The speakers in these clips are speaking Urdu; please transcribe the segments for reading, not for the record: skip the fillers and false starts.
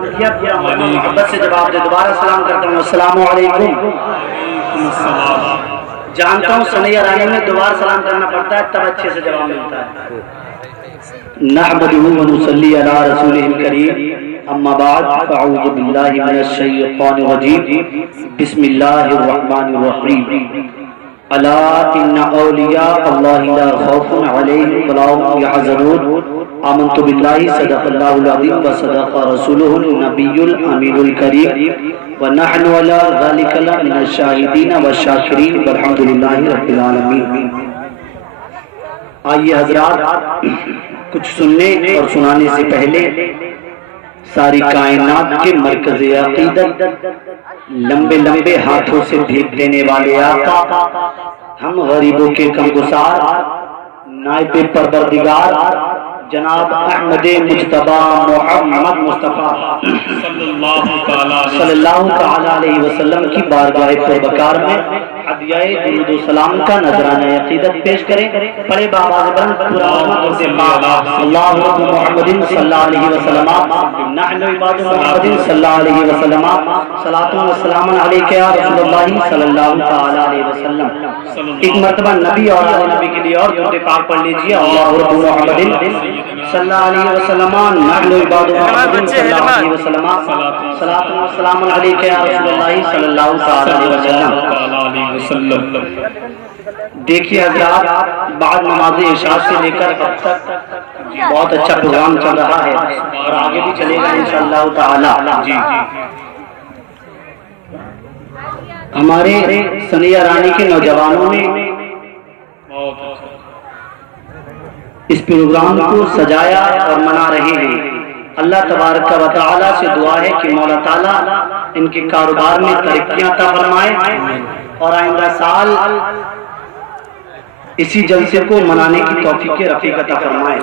محبت سے جواب دے. دوبارہ سلام کرتا ہوں. السلام علیکم. جانتا ہوں ثنیہ رانی میں دوبارہ سلام کرنا پڑتا ہے تب اچھے سے جواب ملتا ہے. نحمده ونصلي على رسوله الكريم اما بعد فاعوذ بالله من الشيطان الرجيم بسم الله الرحمن الرحيم. الا ان اولیاء اللہ لا خوف علیہم ولا هم يحزنون. آمنت بالله صدق الله العظيم وصدق رسوله النبي الامين الكريم ونحن على ذلك من الشاهدين والشاكرين والحمد لله رب العالمين. آئیے حضرات، کچھ سننے اور سنانے سے پہلے ساری کائنات کے مرکز عقیدت، لمبے لمبے ہاتھوں سے بھیک دینے والے آقا، ہم غریبوں کے غمگسار، نائب پروردگار جناب احمد مجتبی محمد مصطفیٰ صلی اللہ تعالی علیہ وسلم کی بارگاہ پروقار میں ہدیہ درود و سلام کا نذرانہ عقیدت پیش کریں. پڑھے بآواز بلند اللہ محمد صلی اللہ علیہ وسلم نحن عباد محمد صلی اللہ علیہ وسلم صلاۃ و سلام علیک یا رسول اللہ صلی اللہ تعالی علیہ وسلم. ایک مرتبہ نبی اور آل نبی کے لیے اور درود پاک پڑھ لیجیے. اللہ محمد صلی اللہ علیہ وسلم نحن عباد محمد صلی اللہ علیہ وسلم صلاۃ و سلام علیک یا رسول اللہ صلی اللہ تعالی علیہ وسلم. دیکھیے حضرات، بعد نماز عشاء سے لے کر اب تک بہت اچھا پروگرام چل رہا ہے اور آگے بھی چلے گا انشاءاللہ تعالی. ہمارے ثنیہ رانی کے نوجوانوں نے اس پروگرام کو سجایا اور منا رہے ہیں. اللہ تبارک و تعالی سے دعا ہے کہ مولا تعالیٰ ان کے کاروبار میں ترقیاں عطا فرمائے اور آئندہ سال اسی جلسے کو منانے کی توفیق رفیق عطا فرمائے.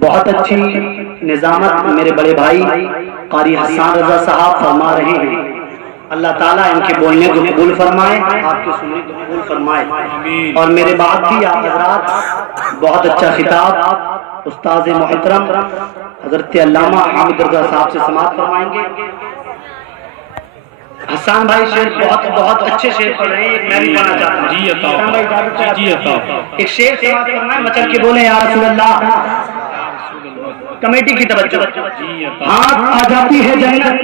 بہت اچھی نظامت میرے بڑے بھائی قاری حسان رضا صاحب فرما رہے ہیں. اللہ تعالیٰ ان کے بولنے کو قبول فرمائے، آپ کے سننے کو قبول فرمائے. اور میرے بعد بھی آپ حضرات بہت اچھا خطاب استاذ محترم حضرت علامہ حامد رضا صاحب سے سماعت فرمائیں گے. حسان بھائی شعر بہت اچھے شعر پڑھ رہے ہیں. میں بھی پڑھنا چاہتا ہوں. جی ایک شعر سماعت فرمائیں، مچل کے بولیں یا رسول اللہ. کمیٹی کی توجہ. ہاتھ آ جاتی ہے جنت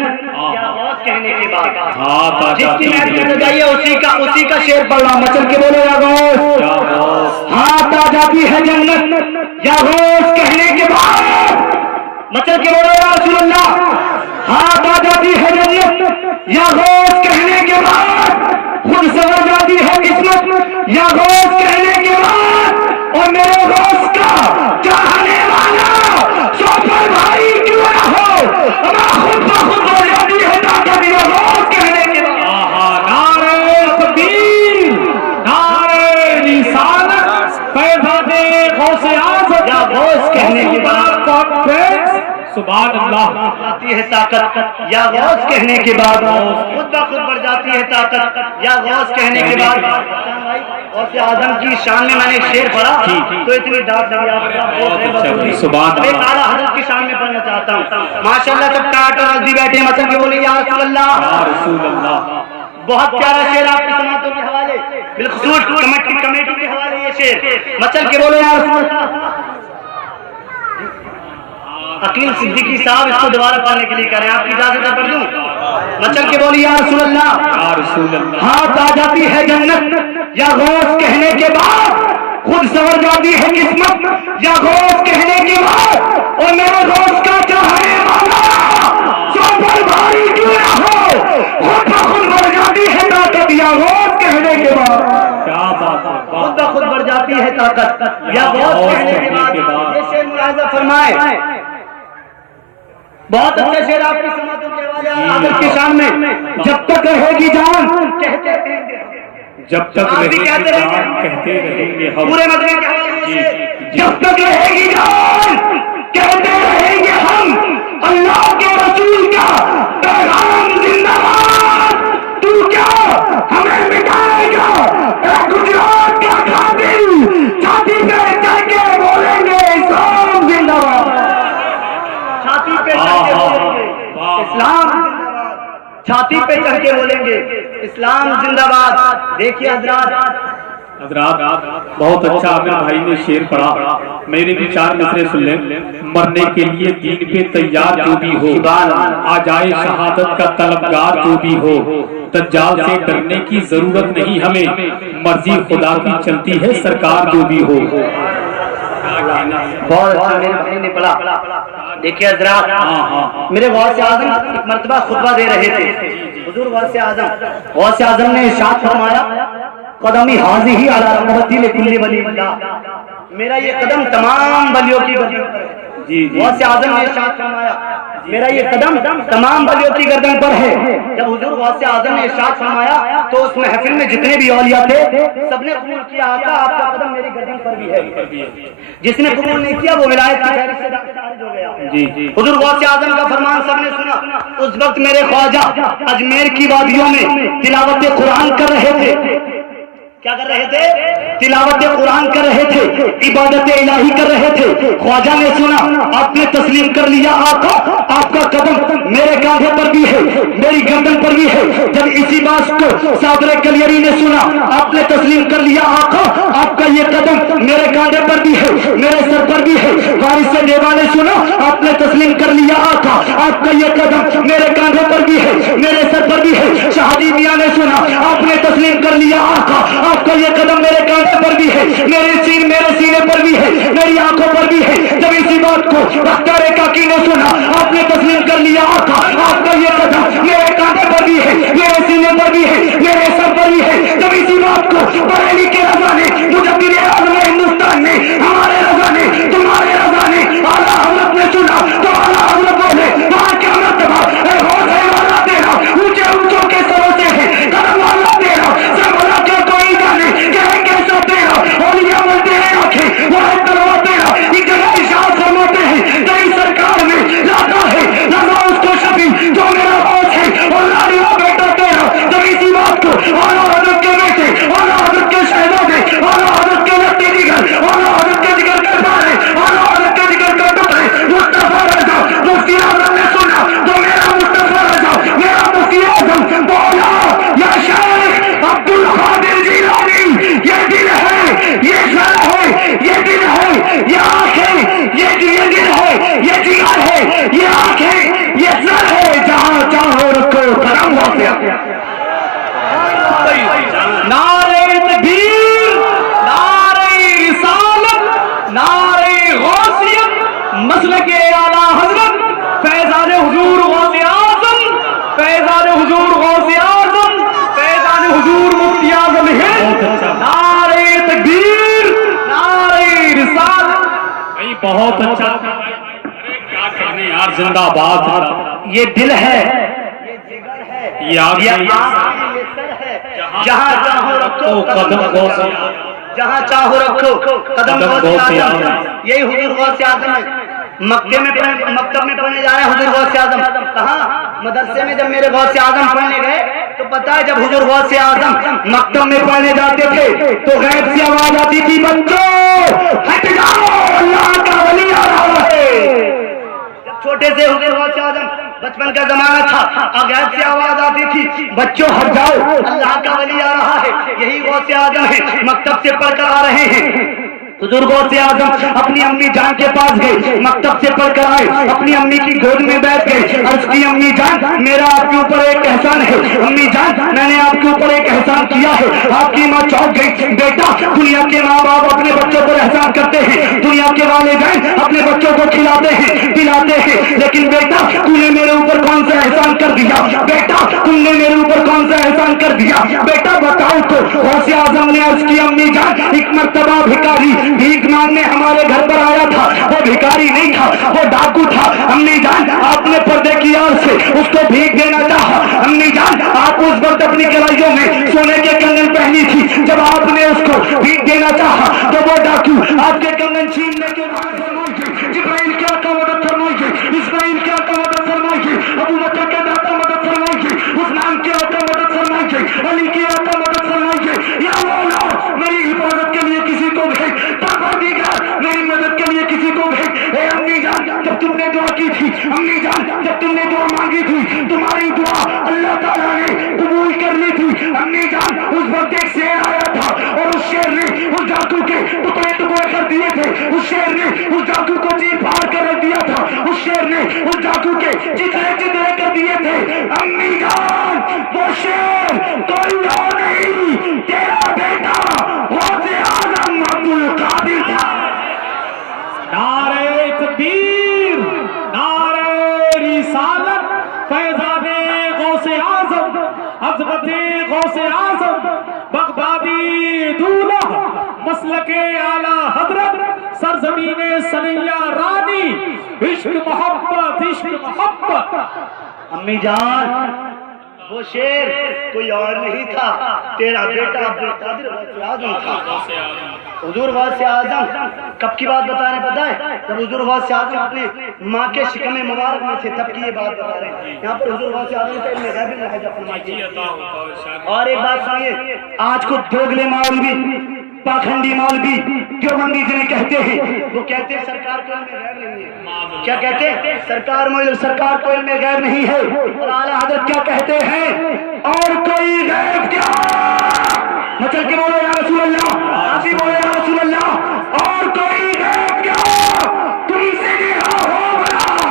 کہنے کے بعد جس کی محنت جائیے اسی کا شعر پڑھ رہا. مچل کے بولے یا غوث. ہاتھ آ جاتی ہے جنت یا غوث کہنے کے بعد. مچل کے بولے یا رسول اللہ. ہاتھ آ جاتی ہے جنت یا غوث کہنے کے بعد. خود سور جاتی ہے قسمت یا غوث کہنے کے بعد. اور میرے غوث کا چاہنے والا سوپر بھائی کیوں نہ ہو، خود بخود ہو جاتی ہے طاقت یا غوث کہنے کے بعد. نعرہ تکبیر، نعرہ رسالت، فیضان غوث اعظم یا غوث کہنے کے بعد. سبحان اللہ. آتی ہے طاقت یا غوث کہنے کے بعد. خود بخود بڑھ جاتی ہے طاقت یا غوث کہنے کے بعد. غوث اعظم کی شان میں نے شعر پڑھا تو اتنی ڈاٹ لگی. سبحان اللہ. ایک اعلیٰ حضرت کی شان میں پڑھنا چاہتا ہوں. ماشاءاللہ سب ٹاٹ اور نزدی بیٹھے ہیں. مطلب کہ بولے یا رسول اللہ. یا رسول اللہ. بہت پیارا شعر آپ کی سماعتوں کے حوالے، بالخصوص کمیٹی کے حوالے یہ شعر. مطلب کہ بولے یا رسول اللہ. عقیل صدیقی صاحب اس کو دوبارہ پڑھنے کے لیے کریں. آپ کی اجازت ہے پڑھ دوں؟ مچل کے بولی یا رسول اللہ. ہاتھ آ جاتی ہے جنت یا غوث کہنے کے بعد. خود سور جاتی ہے قسمت یا غوث کہنے کے بعد. اور میرے غوث کا چاہنے والا سوپر بھائی کیوں نہ ہو، خود بخود بڑھ جاتی ہے طاقت یا غوث کہنے کے بعد. خود بخود بڑھ جاتی ہے طاقت یا غوث کہنے کے بعد. یہ شعر ملاحظہ فرمائے. بہت اچھا شعر آپ کی سماعتوں کے حوالے حضرت کی شان میں. جب تک رہے گی جان کہتے رہیں گے، جب تک رہے گی جان کہتے رہیں گے ہم. پورے مدنی کے حوالے سے جب تک رہے گی جان کہتے رہیں گے ہم. اللہ کے رسول کا پیغام زندہ باد. تو کیا ہمیں مٹائے گا اے گجرات کا قاتل. چھاتی پہ چڑھ کے بولیں گے اسلام زندہ باد. چھاتی پہ چڑھ کے بولیں گے چھاتی پہ چڑھ کے بولیں گے اسلام زندہ باد. دیکھیے حضرات بہت اچھا عامر بھائی نے شعر پڑھا. میرے بھی 4 مصرے سن لیں. مرنے کے لیے دین پہ تیار جو بھی ہو, آ جائے شہادت کا طلبگار جو بھی ہو, دجال سے ڈرنے کی ضرورت نہیں ہمیں, مرضی خدا کی چلتی ہے سرکار جو بھی ہو. بہت اچھا میرے بھائی نے پڑھا. دیکھیے حضرات, میرے غوث اعظم ایک مرتبہ خطبہ دے رہے تھے. حضور غوث اعظم نے ارشاد فرمایا قدمی حاضی علی رقبتی لکل ولی اللہ, میرا یہ قدم تمام ولیوں کی گردن پر ہے. غوث اعظم نے ارشاد فرمایا میرا یہ قدم تمام ولیوں کی گردن پر ہے. جب حضور غوث اعظم نے ارشاد فرمایا تو اس محفل میں جتنے بھی اولیاء تھے سب نے قبول کیا آقا آپ کا قدم میری گردن پر بھی ہے. جس نے قبول نہیں کیا وہ ولایت کی فہرست سے خارج ہو گیا. حضور غوث اعظم کا فرمان سب نے سنا. اس وقت میرے خواجہ اجمیر کی وادیوں میں تلاوت قرآن کر رہے تھے. کیا کر رہے تھے؟ تلاوت قرآن کر رہے تھے, عبادت الہی کر رہے تھے. خواجہ نے سنا آپ نے تسلیم کر لیا آقا آپ کا قدم میرے کاندھے پر بھی ہے میری گردن پر بھی ہے. جب اسی بات کو صادر کلیری نے سنا آپ نے تسلیم کر لیا آقا آپ کا یہ قدم میرے کاندھے پر بھی ہے میرے سر پر بھی ہے. وارث دیوا نے سنا آپ نے تسلیم کر لیا آقا آپ کا یہ قدم میرے کاندھے پر بھی ہے میرے سر پر بھی ہے. شہادی میاں نے سنا آپ نے تسلیم کر لیا آقا آپ کا یہ قدم میرے کاندھے پر بھی ہے میرے سینے پر بھی ہے میری آنکھوں پر بھی ہے. جب اسی بات کو اختیار کاکی نے سنا آپ نے تسلیم کر لیا آقا آپ کا یہ قدم میرے کاندھے پر بھی ہے میرے سینے پر بھی ہے میرے سر پر بھی ہے. جب اسی بات کو بریلی کے رضا نے مجدد اعظم ہندوستان نے ہمارے رضا نے تمہارے رضا نے اعلیٰ حضرت نے سنا تو اعلیٰ حضرت بولے وہاں کیا مرتبہ اے حوض ہے والا تیرا اونچے اونچوں کے سروں سے ہے قدم والا تیرا سب والا کیا کوئی جانے کہیں کیسا تیرا اولیاء ملتے ہیں آنکھیں وہ ہے تلوا تیرا. ایک جگہ ارشاد فرماتے ہیں تیری سرکار میں لاتا ہے رضا اس کو شفیع جو میرا غوث ہے اور لاڈلا بیٹا تیرا. جب اسی بات کو اعلیٰ حضرت کے بیٹے اعلیٰ حضرت کے شہزادے اعلیٰ حضرت کے لگتے دیگر اعلیٰ حضرت کے دیگر کے بارے اعلیٰ حضرت کے دیگر کا ٹکڑے مصطفیٰ رضا مفتی اعظم نے سنا تو میرا مصطفیٰ رضا میرا مفتی اعظم بولا یا شیخ عبد القادر جیلانی یہ دل ہے یہ سر ہے یہ دل ہے یہ آنکھیں یہ دل ہے یہ جگر ہے یہ آنکھیں یہ سر ہے جہاں چاہو رکھو کرم ہوتے نعرہ تکبیر, نعرہ رسالت, نعرہ غوثیت, مسلک اعلیٰ حضرت فیضان حضور غوث اعظم, فیضان حضور غوث اعظم, فیضان حضور مفتی اعظم ہند. نعرہ تکبیر, نعرہ رسالت. بہت اچھا. کیا کہنے یار, زندہ باد. یہ دل ہے یہ آنکھ جہاں چاہو رکھو قدم غوث جہاں چاہو رکھو قدم غوث اعظم. یہی حضور غوث اعظم ہے. مکتب میں پڑھنے جا رہے ہیں حضور غوث اعظم. کہاں مدرسے میں جب میرے غوث اعظم پڑھنے گئے تو پتا ہے جب حضور غوث اعظم مکتب میں پڑھنے جاتے تھے تو غیب سے آواز آتی تھی بچوں ہٹ جاؤ اللہ کا ولی آ رہا ہے. جب چھوٹے سے حضور غوث اعظم بچپن کا زمانہ تھا غیب سے آواز آتی تھی بچوں ہٹ جاؤ اللہ کا ولی آ رہا ہے. یہی غوث اعظم ہے مکتب سے پڑھ کر آ رہے ہیں. حضور غوث اعظم اپنی امی جان کے پاس گئے مکتب سے پڑھ کر آئے اپنی امی کی گود میں بیٹھ گئے. عرض کی امی جان میرا آپ کے اوپر ایک احسان ہے. امی جان میں نے آپ کے اوپر ایک احسان کیا ہے. آپ کی ماں چونک گئی. بیٹا دنیا کے ماں باپ اپنے بچوں پر احسان کرتے ہیں دنیا کے والدین اپنے بچوں کو کھلاتے ہیں پلاتے ہیں لیکن بیٹا تو نے میرے اوپر کون سا احسان کر دیا بیٹا تم نے میرے اوپر کون سا احسان کر دیا بیٹا بتاؤ تو. غوث اعظم نے عرض کی امی جان ایک مرتبہ بھکاری بھیک مانگنے ہمارے گھر پر آیا تھا. وہ بھکاری نہیں تھا وہ ڈاکو تھا. امی جان آپ نے پردے کی آڑ سے اس کو بھیک دینا چاہا. امی جان آپ اس وقت اپنی کلائیوں میں سونے کے کنگن پہنی تھی. جب آپ نے اس کو بھیک دینا چاہا تو وہ ڈاکو آپ کے کنگن چھیننے کے بعد جبرائیل کیا کا مدد فرمائیے اسماعیل کیا کا مدد فرمائیے ابو بکر کے داتا مدد فرمائیے عثمان کیا کا مدد فرمائیے علی کیا کا مدد فرمائیے. یا مولا میری حفاظت کے لیے کسی کو بھیج پروردگار میری مدد کے لیے کسی کو بھیج. اے امی جان جب تم نے دعا کی تھی امی جان جب تم نے دعا مانگی تھی تمہاری دعا اللہ تعالیٰ نے قبول کر لی تھی امی جان اس وقت ایک شیر آیا تھا اور اس شیر نے اس ڈاکو کے ٹکڑے ٹکڑے کر دیے تھے اس شیر نے اس ڈاکو کو چیر پھاڑ کر رکھ دیا تھا اس شیر نے اس ڈاکو کے چترے چترے کر دیے تھے امی جان وہ شیر کوئی اور نہیں تیرا بیٹا غوث اعظم عبد القادر تھا نعرہ تکبیر نعرہ رسالت فیضان غوث اعظم عظمت غوث اعظم بغدادی دولہ مسلک اعلی حضرت سرزمین سنیا رانی عشق محبت امی جان وہ شیر کوئی اور نہیں تھا تیرا بیٹا عبد القادر غوث اعظم تھا حضور غوث اعظم کب کی بات بتا رہے ہیں پتہ ہے جب حضور غوث اعظم اپنے ماں کے شکم مبارک میں تھے تب کی یہ بات بتا رہے ہیں یہاں پر حضور غوث اعظم کا علم غیب میں ہے فرمائیے اور ایک بات سنیے آج کو دوگلے مولوی پاکھنڈی مولوی دیوبندی جنہیں کہتے ہیں وہ کہتے ہیں سرکار کو علم غیب نہیں ہے کیا کہتے ہیں سرکار کو علم غیب نہیں ہے اور اعلیٰ حضرت کیا کہتے ہیں اور کوئی غیب کیا مچل کے بولو یا رسول اللہ آپ ہی بولو یا رسول اللہ اور کوئی غیب کیا تم سے نہا ہو بنا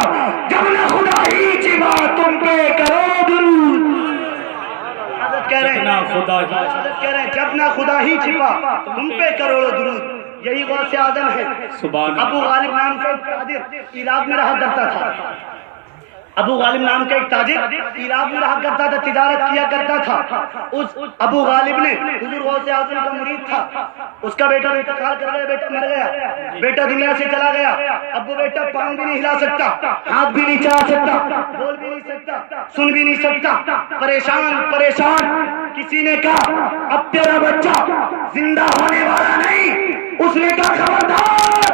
جب نہ خدا ہی چبا تم پہ کرو درود حضرت کہہ رہے ہیں جب نہ خدا ہی چھپا تم پہ کروڑوں درود یہی غوث اعظم ہے ابو غالب نام کا ایک تاجر عراق میں رہا کرتا تھا ابو غالب نام کا ایک تاجر عراق میں رہا کرتا تھا تجارت کیا کرتا تھا اس ابو غالب نے حضور غوث اعظم کا مرید تھا اس کا بیٹا انتقال کر گیا بیٹا مر گیا بیٹا دنیا سے چلا گیا اب وہ بیٹا پاؤں بھی نہیں ہلا سکتا ہاتھ بھی نہیں چلا سکتا بول بھی نہیں سکتا سن بھی نہیں سکتا پریشان کسی نے کہا اب تیرا بچہ زندہ ہونے والا نہیں اس نے کہا خبردار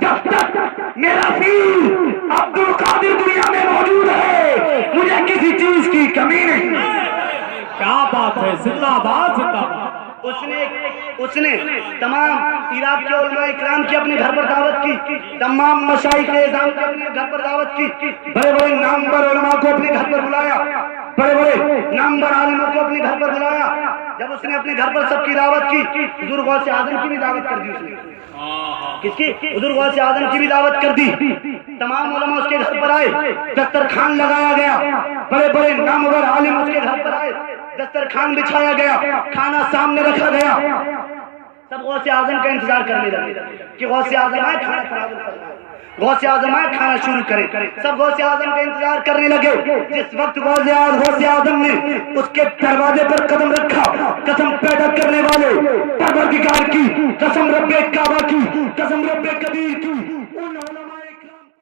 جب تک میرا پیر عبد القادر دنیا میں موجود ہے مجھے کسی چیز کی کمی نہیں کیا بات ہے زندہ باد زندہ باد اس نے تمام عراق کے علماء اکرام کی اپنے گھر پر دعوت کی تمام مشائخ اعظام کی اپنے گھر پر دعوت کی بڑے بڑے نامور علماء کو اپنے گھر پر بلایا بڑے بڑے نامور عالموں کو اپنے گھر پر بلایا جب اس نے اپنے گھر پر سب کی دعوت کی حضور غوث اعظم کی بھی دعوت کر دی اس نے کس کی حضور غوث اعظم کی بھی دعوت کر دی تمام علماء اس کے گھر پر آئے دسترخوان لگایا گیا بڑے بڑے نامور عالم اس کے گھر پر آئے دسترخوان بچھایا گیا کھانا سامنے رکھا گیا سب غوث اعظم کا انتظار کرنے لگے کہ غوث اعظم آئے کھانا تناول کرنا غوث اعظم آئے کھانا شروع کریں سب غوث اعظم کا انتظار کرنے لگے جس وقت غوث اعظم نے اس کے دروازے پر قدم رکھا قسم پیدا کرنے والے پروردگار کی قسم رب کعبہ کی قسم رب قدیر کی